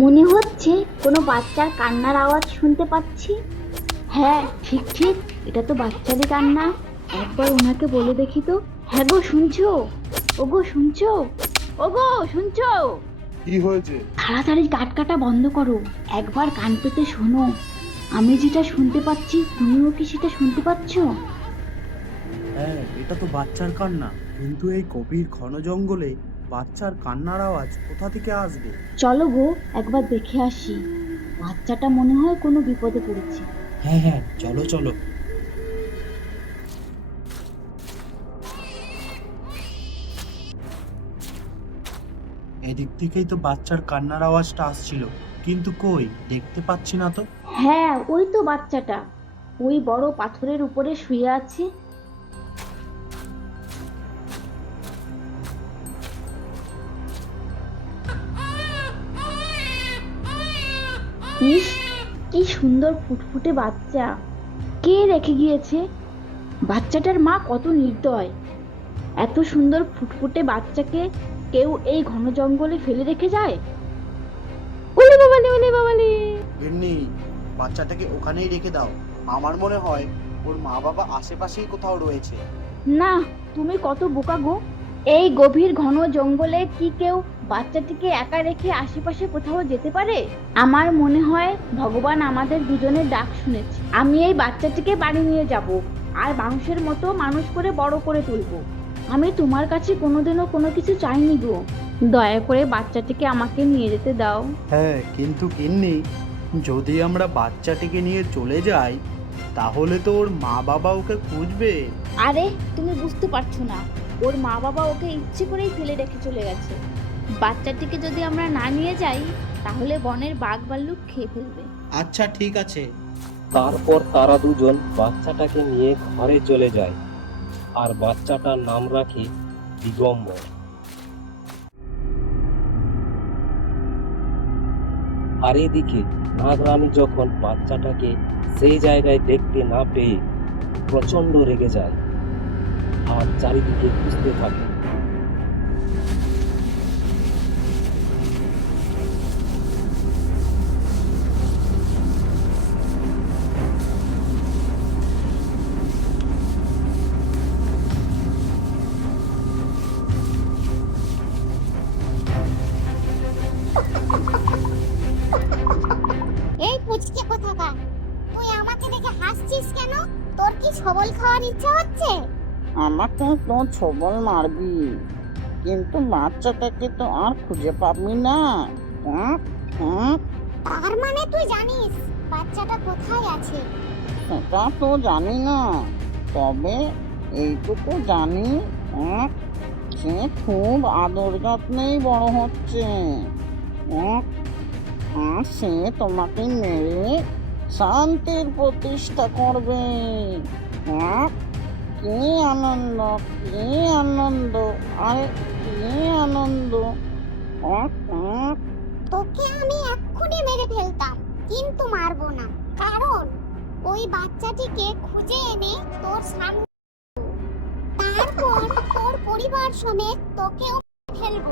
মনে হচ্ছে কোনো বাচ্চার কান্নার আওয়াজ শুনতে পাচ্ছি? হ্যাঁ ঠিক ঠিক এটা তো বাচ্চারই কান্না। একবার ওনাকে বলে দেখি তো। হ্যাঁ গো শুনছো? ওগো শুনছো? ওগো শুনছো? কি হয়েছে? তাড়াতাড়ি কাট কাটা বন্ধ করো। একবার কান পেতে শোনো। আমি যেটা শুনতে পাচ্ছি তুমিও কি সেটা শুনতে পাচ্ছ? হ্যাঁ এটা তো বাচ্চার কান্না। কিন্তু এই গভীর ঘন জঙ্গলে বাচ্চার কান্নার আওয়াজ কোথা থেকে আসবে? চলো গো একবার দেখে আসি। বাচ্চাটা মনে হয় কোনো বিপদে পড়েছে। হ্যাঁ হ্যাঁ চলো চলো। এদিক থেকেই তো বাচ্চার কান্নার আওয়াজটা আসছিল। কিন্তু কই দেখতে পাচ্ছি না তো। হ্যাঁ ওই তো বাচ্চাটা। ওই বড় পাথরের উপরে শুয়ে আছে। ইস কি সুন্দর ফুটফুটে বাচ্চা। কে রেখে গিয়েছে? বাচ্চাটার মা কত নির্দয়। এত সুন্দর ফুটফুটে বাচ্চাকে কেউ এই ঘন জঙ্গলে ফেলে রেখে যায়? ওলে বাবালে ওলে বাবালে। এমনি বাচ্চাটাকে ওখানেই রেখে দাও। আমার মনে হয় ওর মা বাবা আশেপাশেই কোথাও রয়েছে। না তুমি কত বোকা গো। এই গভীর ঘন জঙ্গলে কি কেউ বাচ্চাটিকে একা রেখে আশেপাশে কোথাও যেতে পারে? আমার মনে হয় ভগবান আমাদের দুজনের ডাক শুনেছে। আমি এই বাচ্চাটিকে বাড়ি নিয়ে যাব আর মানুষের মতো মানুষ করে বড় করে তুলবো। আমি তোমার কাছে কোনোদিনও কোনো কিছু চাইনি গো। দয়া করে বাচ্চাটিকে আমাকে নিয়ে যেতে দাও। হ্যাঁ কিন্তু কিন্নি যদি আমরা বাচ্চাটিকে নিয়ে চলে যাই তাহলে তো ওর মা বাবা ওকে খুঁজবে। আরে তুমি বুঝতে পারছ না। ওর মা বাবা ওকে ইচ্ছে করেই ফেলে রেখে চলে গেছে। বাচ্চাটিকে যদি আমরা না নিয়ে যাই তাহলে বনের বাঘ ভাল্লুক খেয়ে ফেলবে। আচ্ছা ঠিক আছে। তারপর তারা দুজন বাচ্চাটাকে নিয়ে ঘরে চলে যায়। আর বাচ্চাটার নাম রাখে দিগম্বর। আর এদিকে নাগরানী যখন বাচ্চাটাকে সেই জায়গায় দেখতে না পেয়ে প্রচণ্ড রেগে যায়। আর চারিদিকে খুঁজতে থাকে। তুই আমাকে হাসছিস কেন? তোর কি ছবল খাওয়ার ইচ্ছা হচ্ছে? আমাকে তো ছবল মারবি। কিন্তু বাচ্চাটাকে তো আর খুঁজে পাবি না। হুম, হুম, তার মানে তুই জানিস বাচ্চাটা কোথায় আছে? সেটা তো জানি না। তবে এইটুকু জানি হুম, সে খুব আদর যত্নেই বড় হচ্ছে। আর সে তোমাকে মেরে শান্তির প্রতিষ্ঠা করবে। হুম, কি আনন্দ কি আনন্দ, আরে কি আনন্দ। তোকে আমি এক্ষুনি মেরে ফেলতাম, কিন্তু মারবো না। কারণ ওই বাচ্চাটিকে খুঁজে এনে তোর সামনে তারপর তোর পরিবার সমেত তোকেও ফেলব।